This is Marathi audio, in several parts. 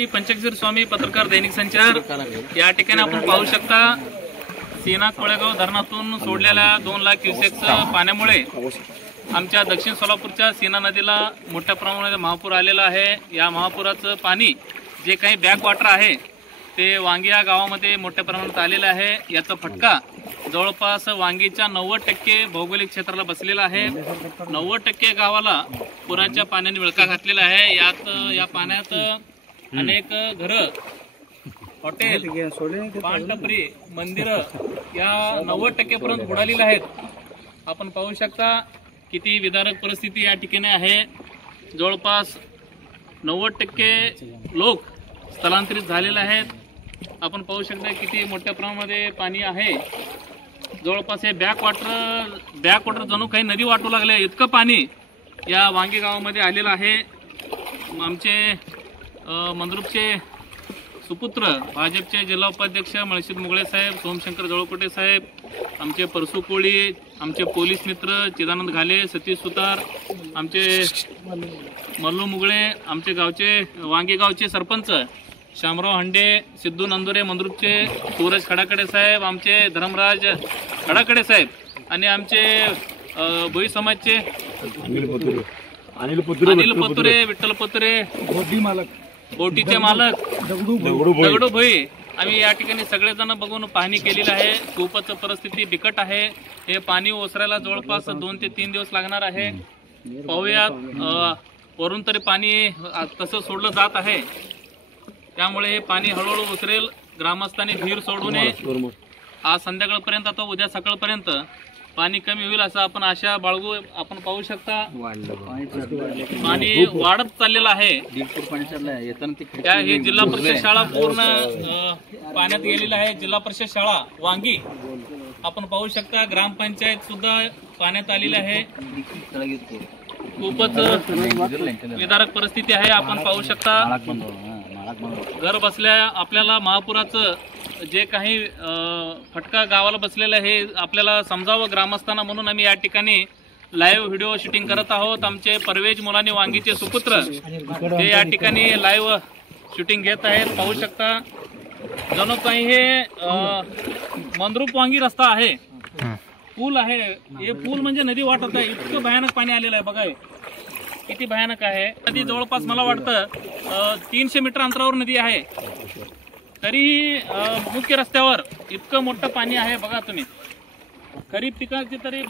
मी पंचक्षीर स्वामी पत्रकार दैनिक संचार। या ठिकाणी आपण पाहू शकता सीना कोळेगाव धरणातून सोडलेल्या 2 लाख क्युसेक्स पाण्यामुळे आमच्या दक्षिण सोलापूरच्या सीना नदीला मोठ्या प्रमाणात महापूर आलेला आहे। या महापुराचं पाणी जे काही बॅक वॉटर आहे ते वांगी या गावामध्ये मोठ्या प्रमाणात आलेलं आहे। याचा फटका जवळपास वांगीच्या 90% भौगोलिक क्षेत्राला बसलेला आहे। 90% गावाला पुराच्या पाण्याने विळखा घातलेला आहे। या पाण्यात अनेक घरं, हॉटेल, पानटपरी, मंदिरं या 90% पर्यंत बुडालेली आहेत। आपण पाहू शकता किती विदारक परिस्थिती या ठिकाणी आहे। जवळपास 90% लोक स्थलांतरित झालेले आहेत। आपण पाहू शकता किती मोठ्या प्रमाणामध्ये पाणी आहे। जवळपास हे बॅक वॉटर जणू काही नदी वाटू लागले इतकं पाणी या वांगी गावामध्ये आलेलं आहे। आमचे मंद्रुपचे सुपुत्र भाजपचे जिल्हा उपाध्यक्ष मळशीद मुगळे साहेब, सोमशंकर जळकोटे साहेब, आमचे परसू कोळी, आमचे पोलीस मित्र चिदानंद घाले, सतीश सुतार, आमचे मल्लू मुगळे, आमचे गावचे वांगी गावचे सरपंच शामराव हंडे, सिद्धू नंदुरे मंद्रुपचे, सूरज खडाकडे साहेब, आमचे धर्मराज खडाकडे साहेब आणि आमचे भोई समाजचे अनिल पोतुरे, विठ्ठल पोतुरे, बोटीचे मालक दगडू भोई, आम्ही या ठिकाणी सगळेजण बघून पाहणी केलेली आहे। खूपच परिस्थिती बिकट आहे। हे पाणी ओसरायला जवळपास 2 ते 3 दिवस लागणार आहे। पाहूयात वरून तरी पाणी कसं सोडलं जात आहे, त्यामुळे हे पाणी हळूहळू ओसरेल। ग्रामस्थांनी धीर सोडू नये। आज संध्याकाळपर्यंत आता उद्या सकाळपर्यंत पाणी कमी होईल असं आपण आशा बाळगू। आपण पाहू शकता पाणी वाढत चाललेलं आहे। हे जिल्हा परिषद शाळा पूर्ण पाण्यात गेलेली आहे। जिल्हा परिषद शाळा वांगी आपण पाहू शकता, ग्रामपंचायत सुद्धा पाण्यात आलेली आहे। खूपच विदारक परिस्थिती आहे। आपण पाहू शकता घर बसल्या आपल्याला महापुराचं जे काही फटका गावाला बसलेला आहे आपल्याला समजावं ग्रामस्थांना, म्हणून आम्ही या ठिकाणी लाईव्ह व्हिडिओ शूटिंग करत आहोत। आमचे परवेज मुलानी वांगीचे सुपुत्र हे या ठिकाणी लाईव्ह शूटिंग घेत आहेत। पाहू शकता जणू काही हे मंद्रुप वांगी रस्ता आहे, पूल आहे। हे पूल म्हणजे नदी वाटत आहे, इतकं भयानक पाणी आलेलं आहे। बघा किती भयानक आहे नदी। जवळपास मला वाटतं 300 मीटर अंतरावर नदी आहे, तरी मुख्य रस्त्यावर इतकं मोठं पाणी आहे। बघा तुम्ही खरीप पिकाची तरी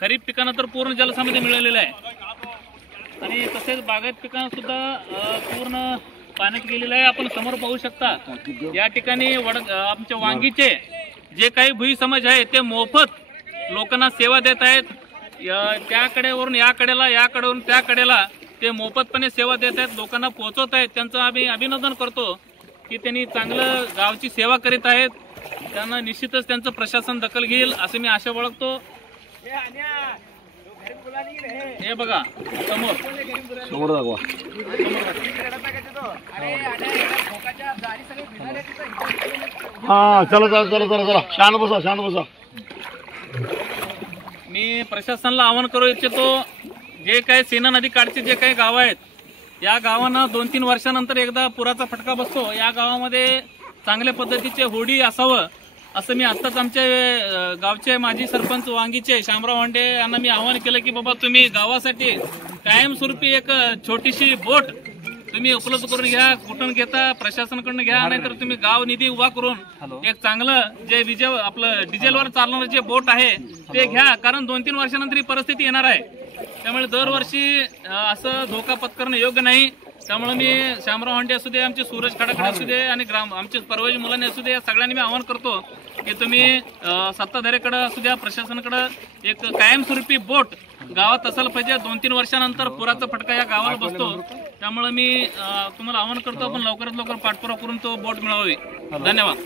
खरीप पिकांना तर पूर्ण जलसमाधी मिळालेलं आहे आणि तसेच बागायत पिकांना सुद्धा पूर्ण पाण्यात गेलेलं आहे। आपण समोर पाहू शकता या ठिकाणी आमच्या वांगीचे जे काही भुई समाज आहे ते मोफत लोकांना सेवा देत आहेत। त्याकडेवरून या कडेला, या कडेवरून त्या कडेला ते मोफतपणे सेवा देत आहेत, लोकांना पोहोचवत आहेत। त्यांचं आम्ही अभिनंदन करतो की त्यांनी चांगलं गावची सेवा करीत आहेत। त्यांना निश्चितच त्यांचं प्रशासन दखल घेईल असं मी आशा बाळगतो। हे बघा समोर दाखवा। हा चला शांत बसा। मी प्रशासनाला आवाहन करू इच्छितो, जे काही सीना नदी काठचे जे काही गाव आहेत या गावांना 2-3 वर्षानंतर एकदा पुराचा फटका बसतो। या गावामध्ये चांगल्या पद्धतीचे होडी असावं असं मी आत्ताच आमच्या गावचे माजी सरपंच वांगीचे शामराव हंडे यांना मी आवाहन केलं की बाबा तुम्ही गावासाठी कायमस्वरूपी एक छोटीशी बोट तुम्ही उपलब्ध करून घ्या। कुठून घेता प्रशासनाकडून घ्या, नाहीतर तुम्ही गाव निधी उभा करून एक चांगलं जे आपलं डिझेलवर चालणारं जे बोट आहे ते घ्या, कारण 2-3 वर्षानंतर ही परिस्थिती येणार आहे। त्यामुळे दरवर्षी असं धोका पत्करणं योग्य नाही। त्यामुळे मी शामराव हंडे असू दे, आमचे सूरज खडाकडे असू दे आणि आमचे परवेज मुलांनी असू दे, या सगळ्यांनी मी आवाहन करतो की तुम्ही सत्ताधाऱ्याकडे असू द्या, प्रशासनाकडे एक कायमस्वरूपी बोट गावात असायला पाहिजे। 2-3 वर्षानंतर पुराचा फटका या गावाला बसतो। त्यामुळे मी तुम्हाला आवाहन करतो आपण लवकरात लवकर पाठपुरावा करून तो बोट मिळवावी। धन्यवाद।